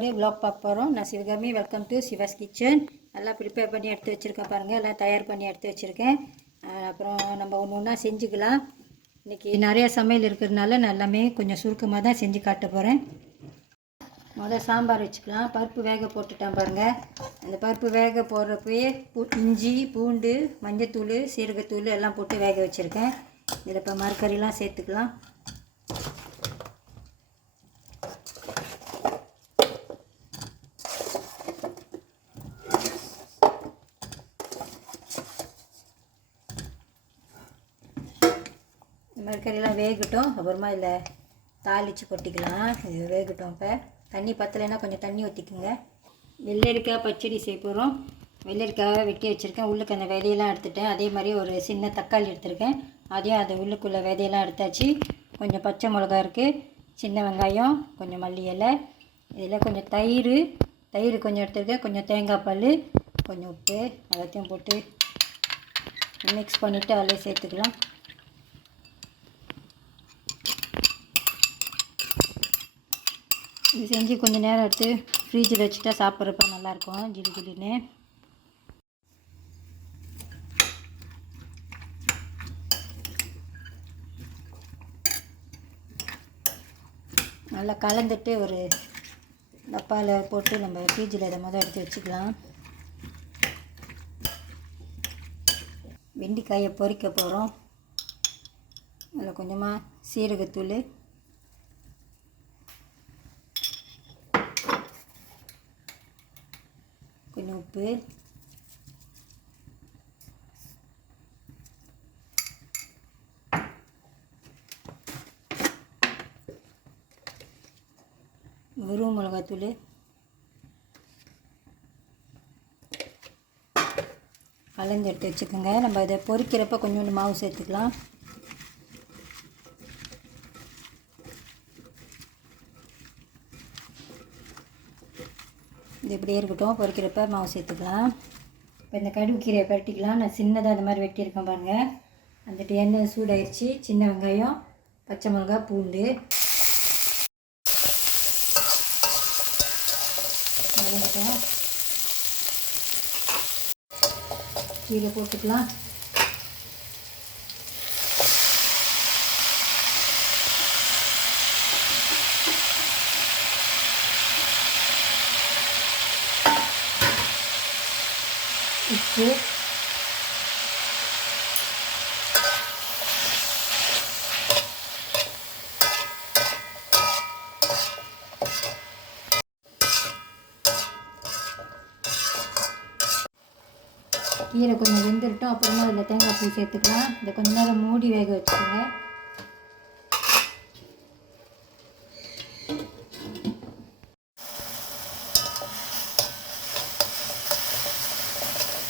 சாப்பாடு விலாக் பார்க்க போகிறோம். நான் Sivakami. Welcome to Siva's kitchen. எல்லாம் ப்ரிப்பேர் பண்ணி எடுத்து வச்சுருக்கேன் பாருங்கள். எல்லாம் தயார் பண்ணி எடுத்து வச்சுருக்கேன். அப்புறம் நம்ம ஒன்று ஒன்றா செஞ்சுக்கலாம். இன்றைக்கி நிறையா சமையல் இருக்கிறதுனால நான் எல்லாமே கொஞ்சம் சுருக்கமாக தான் செஞ்சு காட்ட போகிறேன். முதல் சாம்பார் வச்சுக்கலாம். பருப்பு வேக போட்டுட்டேன் பாருங்கள். அந்த பருப்பு வேக போடுறப்பயே இஞ்சி, பூண்டு, மஞ்சத்தூள், சீரகத்தூள் எல்லாம் போட்டு வேக வச்சுருக்கேன். இதில் இப்போ மரக்கறிலாம் சேர்த்துக்கலாம். மரக்கறியெல்லாம் வேகட்டும். அப்புறமா இதில் தாளித்து கொட்டிக்கலாம். இது வேகட்டும். இப்போ தண்ணி பற்றலைன்னா கொஞ்சம் தண்ணி ஊற்றிக்குங்க. வெள்ளரிக்காய் பச்சடி செய்ய போகிறோம். வெள்ளரிக்காய் வெட்டி வச்சுருக்கேன். உள்ளுக்கு அந்த விதையெல்லாம் எடுத்துட்டேன். அதே மாதிரி ஒரு சின்ன தக்காளி எடுத்துருக்கேன். அதையும் அது உள்ளுக்குள்ளே விதையெல்லாம் எடுத்தாச்சு. கொஞ்சம் பச்சை மிளகா இருக்குது, சின்ன வெங்காயம், கொஞ்சம் மல்லி இலை, இதில் கொஞ்சம் தயிர் கொஞ்சம் எடுத்துருக்கேன், கொஞ்சம் தேங்காய் பால், கொஞ்சம் உப்பு, எல்லாத்தையும் போட்டு மிக்ஸ் பண்ணிவிட்டு அதில் சேர்த்துக்கலாம். இது செஞ்சு கொஞ்சம் நேரம் எடுத்து ஃப்ரீஜில் வச்சுட்டா சாப்பிட்றப்ப நல்லாயிருக்கும், ஜிலு ஜிலுன்னு. நல்லா கலந்துட்டு ஒரு டப்பாவில் போட்டு நம்ம ஃப்ரீஜில் இதை எடுத்து வச்சுக்கலாம். வெண்டைக்காயை பொரிக்க போகிறோம். அதில் கொஞ்சமாக சீரகத்தூள், கொஞ்சம் உப்பு, வெறும் மிளகாத்தூள், கலந்து எடுத்து வச்சுக்கோங்க. நம்ம இதை பொரிக்கிறப்ப கொஞ்சோண்டு மாவு சேர்த்துக்கலாம். இது இப்படியே இருக்கட்டும். பொரிக்கிறப்ப மாவு சேர்த்துக்கலாம். இப்போ இந்த கடுகு கீரையை பரட்டிக்கலாம். நான் சின்னதாக அந்த மாதிரி வெட்டியிருக்கேன் பாருங்கள். அந்த எண்ணெய் சூடாயிடுச்சு. சின்ன வெங்காயம், பச்சை மிளகா, பூண்டு வதங்கிட்டோம். கீரை போட்டுக்கலாம். உப்பு, கீரை கொஞ்சம் வெந்துருட்டோம். அப்புறமா அதில் தேங்காய் பூ சேர்த்துக்கலாம். இதை கொஞ்சம் நேரம் மூடி வேக வச்சுக்கோங்க.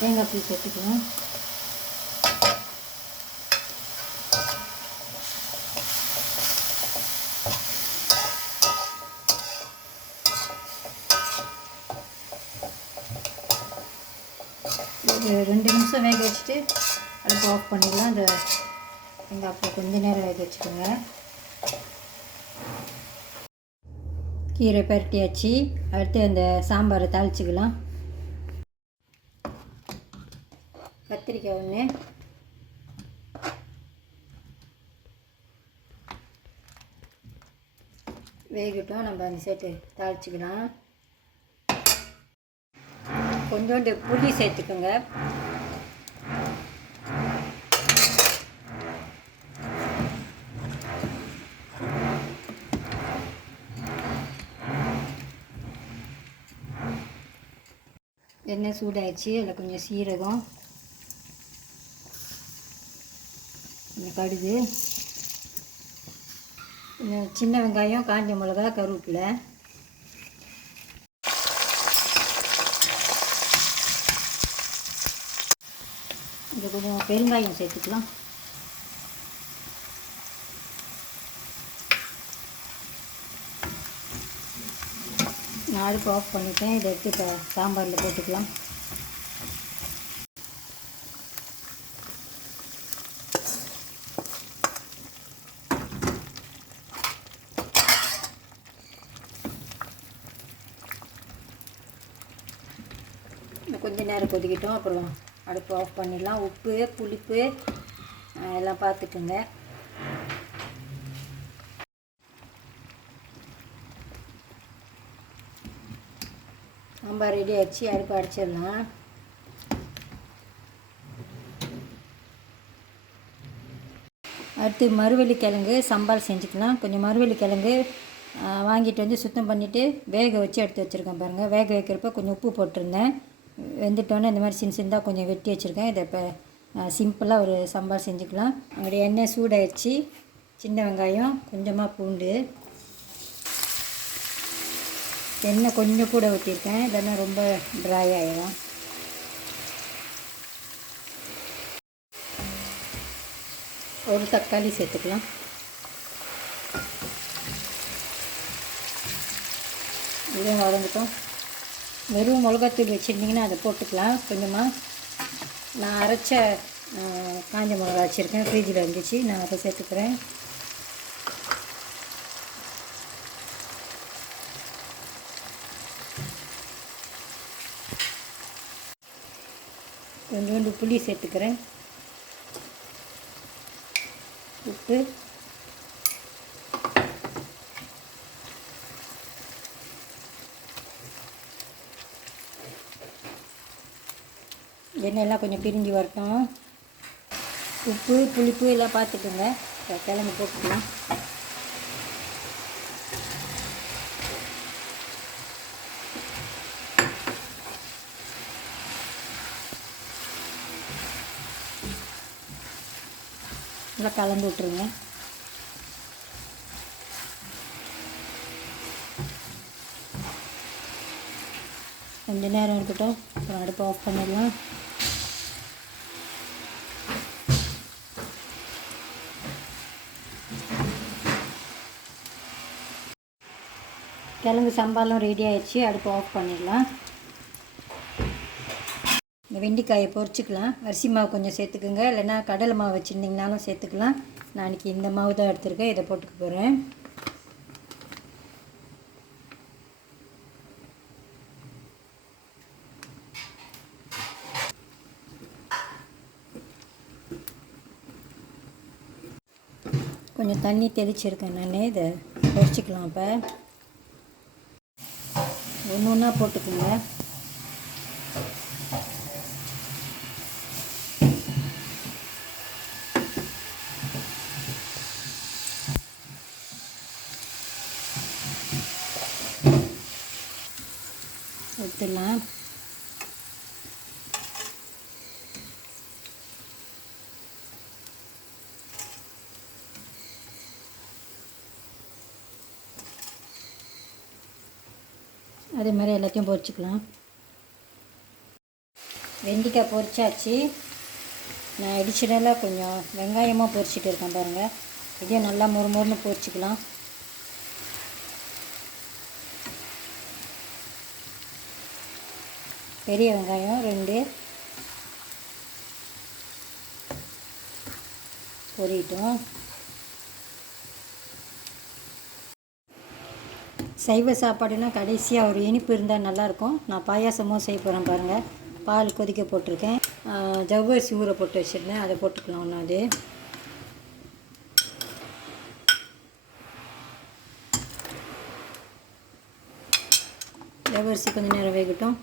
தேங்காய் பூ சேர்த்துக்கலாம். ஒரு 2 நிமிஷம் வேக வச்சுட்டு அடுப்பு ஆஃப் பண்ணிடலாம். அந்த தேங்காய் பூ கொஞ்சம் நேரம் வேக வச்சுக்கோங்க. கீரை பரட்டியாச்சு. அடுத்து அந்த சாம்பாரை தாளிச்சிக்கலாம். கத்திரிக்காய் ஒன்று, வேகட்டும். நம்ம அந்த சேர்த்து தாளிச்சிக்கலாம். கொஞ்சோண்டு புளி சேர்த்துக்கோங்க. எண்ணெய் சூடாயிடுச்சு. அதில் கொஞ்சம் சீரகம், கொஞ்சம் கடுகு, சின்ன வெங்காயம், காஞ்ச மிளகா, கருவேப்பிலை, இது கொஞ்சம் பெருங்காயம் சேர்த்துக்கலாம். நான் அடுப்பு ஆஃப் பண்ணிட்டேன். இதை எடுத்து இப்போ சாம்பாரில் போட்டுக்கலாம். கொஞ்சம் நேரம் கொதிக்கட்டும், அப்புறம் அடுப்பு ஆஃப் பண்ணிடலாம். உப்பு புளிப்பு எல்லாம் பார்த்துக்குங்க. சாம்பார் ரெடி ஆகிடுச்சு, அடுப்பு அடைச்சிடலாம். அடுத்து மரவள்ளி கிழங்கு சம்பால் செஞ்சுக்கலாம். கொஞ்சம் மரவள்ளி கிழங்கு வாங்கிட்டு வந்து சுத்தம் பண்ணிவிட்டு வேக வச்சு எடுத்து வச்சுருக்கேன் பாருங்கள். வேக வைக்கிறப்ப கொஞ்சம் உப்பு போட்டிருந்தேன். வெந்துட்டோன்னே இந்த மாதிரி சின்னதாக கொஞ்சம் வெட்டி வச்சுருக்கேன். இதை இப்போ சிம்பிளாக ஒரு சம்பால் செஞ்சுக்கலாம். அப்படி எண்ணெய் சூடாகிடுச்சு. சின்ன வெங்காயம், கொஞ்சமாக பூண்டு, எண்ணெய் கொஞ்சம் கூட ஊற்றிருக்கேன், இல்லைன்னா ரொம்ப ட்ரை ஆகிடும். ஒரு தக்காளி சேர்த்துக்கலாம். இதையும் வதங்கிட்டோம். வெறும் மிளகாத்தூள் வச்சுருந்திங்கன்னா அதை போட்டுக்கலாம் கொஞ்சமாக. நான் அரைச்ச காஞ்ச மிளகா வச்சுருக்கேன், ஃப்ரிட்ஜில் இருந்துச்சு, நான் அதை சேர்த்துக்கிறேன். கொஞ்சோண்டு புளி சேர்த்துக்கிறேன். உப்பு, எண்ணெயெல்லாம் கொஞ்சம் பிரிஞ்சு வரட்டும். உப்பு புளிப்பு எல்லாம் பார்த்துக்குங்க. கிழங்கு போட்டுக்கலாம். நல்லா கலந்து விட்ருங்க. கொஞ்ச நேரம் இருக்கட்டும், அப்புறம் அடுப்பு ஆஃப் பண்ணிடலாம். கிழங்கு சம்பாலும் ரெடி ஆகிடுச்சு, அடுப்பு ஆஃப் பண்ணிடலாம். இந்த வெண்டைக்காயை பொரிச்சிக்கலாம். அரிசி மாவு கொஞ்சம் சேர்த்துக்குங்க, இல்லைன்னா கடலை மாவு வச்சுருந்திங்கனாலும் சேர்த்துக்கலாம். நான் இன்றைக்கி இந்த மாவு தான் எடுத்துருக்கேன், இதை போட்டுக்க போகிறேன். கொஞ்சம் தண்ணி தெளிச்சிருக்கேன் நான். இதை பொரிச்சிக்கலாம். இப்போ ஒன்று ஒன்றா போட்டுக்குங்க. ஊற்றலாம். அதே மாதிரி எல்லாத்தையும் பொரிச்சிக்கலாம். வெண்டைக்காய் பொரிச்சாச்சு. நான் அடிஷ்னலாக கொஞ்சம் வெங்காயமாக பொரிச்சிட்டு இருக்கேன் பாருங்கள். இதையும் நல்லா மொறுமொறுன்னு பொரிச்சிக்கலாம். பெரிய வெங்காயம் 2 பொரிட்டோம். சைவ சாப்பாடுனா கடைசியாக ஒரு இனிப்பு இருந்தால் நல்லாயிருக்கும். நான் பாயாசமும் செய்ய போகிறேன் பாருங்கள். பால் கொதிக்க போட்டிருக்கேன். ஜவ்வரிசி ஊற போட்டு வச்சுருந்தேன், அதை போட்டுக்கலாம். ஒன்றாவது ஜவ்வரிசி கொஞ்சம் நேரம் வேகட்டும்.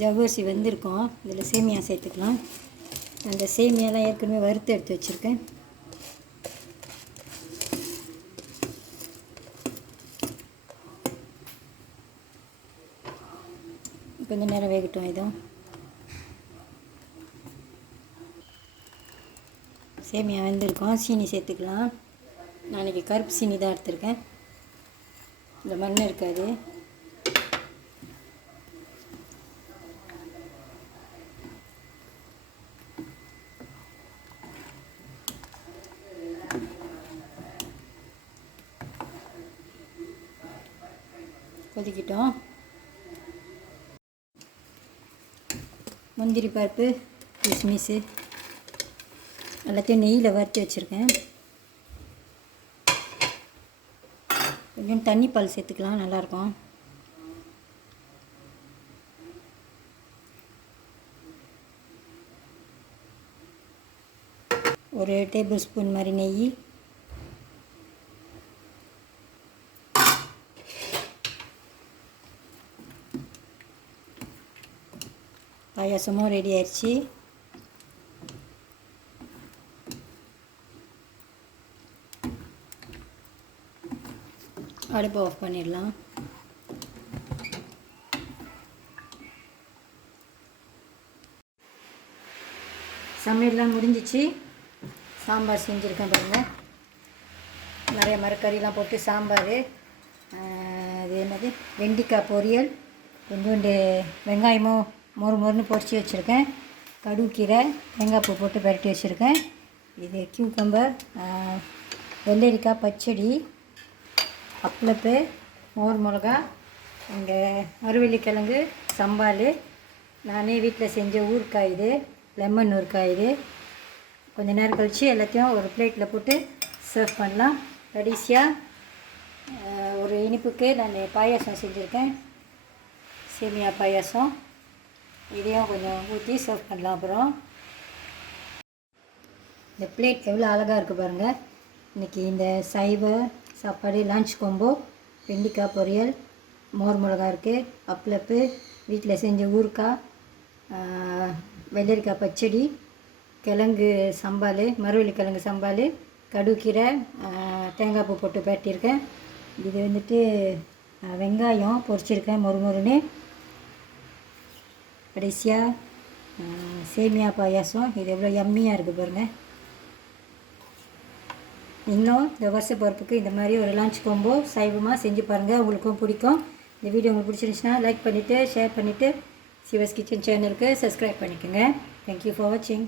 ஜவ்வரிசி வெந்திருக்கோம். இதில் சேமியா சேர்த்துக்கலாம். அந்த சேமியாலாம் ஏற்கனவே வறுத்து எடுத்து வச்சுருக்கேன். கொஞ்சம் நேரம் வேகட்டும். இதுவும் சேமியா வெந்திருக்கோம். சீனி சேர்த்துக்கலாம். நான் இன்றைக்கி கருப்பு சீனி தான் எடுத்திருக்கேன், இந்த மண் இருக்காது. கொதிக்கிட்டோம். முந்திரி பருப்பு, கிஸ்மிஸு எல்லாத்தையும் நெய்யில் வறுத்து வச்சுருக்கேன். கொஞ்சம் கொஞ்சம் தண்ணி பால் சேர்த்துக்கலாம், நல்லாயிருக்கும். ஒரு டேபிள் ஸ்பூன் மாதிரி நெய், பாயாசமும் ரெடி ஆயிடுச்சு. அடுப்பை ஆஃப் பண்ணிடலாம். சமையல்லாம் முடிஞ்சிச்சு. சாம்பார் செஞ்சுருக்கேன் பாருங்கள். நிறைய மரக்கறிலாம் போட்டு சாம்பார். அது என்னது, வெண்டிக்காய் பொரியல், கொஞ்சோண்டு வெங்காயமும் மொறுன்னு பொரிச்சு வச்சுருக்கேன். கடுக்கீரை, தேங்காய் பூ போட்டு பரட்டி வச்சுருக்கேன். இது கியூக்கம்பர், வெள்ளரிக்காய் பச்சடி, அப்பளப்பு, மோர் மிளகா, இங்கே மரவள்ளிக்கிழங்கு சம்பால், நானே வீட்டில் செஞ்ச ஊறுக்காய், இது லெமன் ஊறுக்காய். இது கொஞ்சம் நேரம் கழித்து எல்லாத்தையும் ஒரு பிளேட்டில் போட்டு சர்வ் பண்ணலாம். கடைசியாக ஒரு இனிப்புக்கு நான் பாயாசம் செஞ்சுருக்கேன், சேமியா பாயாசம். இதையும் கொஞ்சம் ஊற்றி சர்வ் பண்ணலாம். அப்புறம் இந்த பிளேட் எவ்வளோ அழகாக இருக்குது பாருங்கள். இன்றைக்கி இந்த சைவ சாப்பாடு லன்ச் கொம்போ, வெண்டிக்காய் பொரியல், மோர் மிளகா இருக்குது, அப்பளப்பு, வீட்டில் செஞ்ச ஊறுக்காய், வெள்ளரிக்காய் பச்சடி, கிழங்கு சம்பால், மரவள்ளி கிழங்கு சம்பால், கடுக்கீரை, தேங்காய் பூ போட்டு பரட்டியிருக்கேன். இது வந்துட்டு வெங்காயம் பொரிச்சிருக்கேன் மொறுன்னு. கடைசியாக சேமியா பாயாசம். இது எவ்வளோ யம்மியாக இருக்குது பாருங்கள். இன்னும் இந்த வருஷ பொறுப்புக்கு இந்த மாதிரி ஒரு லன்ச் கொம்போ சைவமாக செஞ்சு பாருங்கள், உங்களுக்கும் பிடிக்கும். இந்த வீடியோ உங்களுக்கு பிடிச்சிருந்துச்சுன்னா லைக் பண்ணிவிட்டு ஷேர் பண்ணிவிட்டு சிவாஸ் கிச்சன் சேனலுக்கு சப்ஸ்கிரைப் பண்ணிக்கோங்க. தேங்க்யூ ஃபார் வாட்சிங்.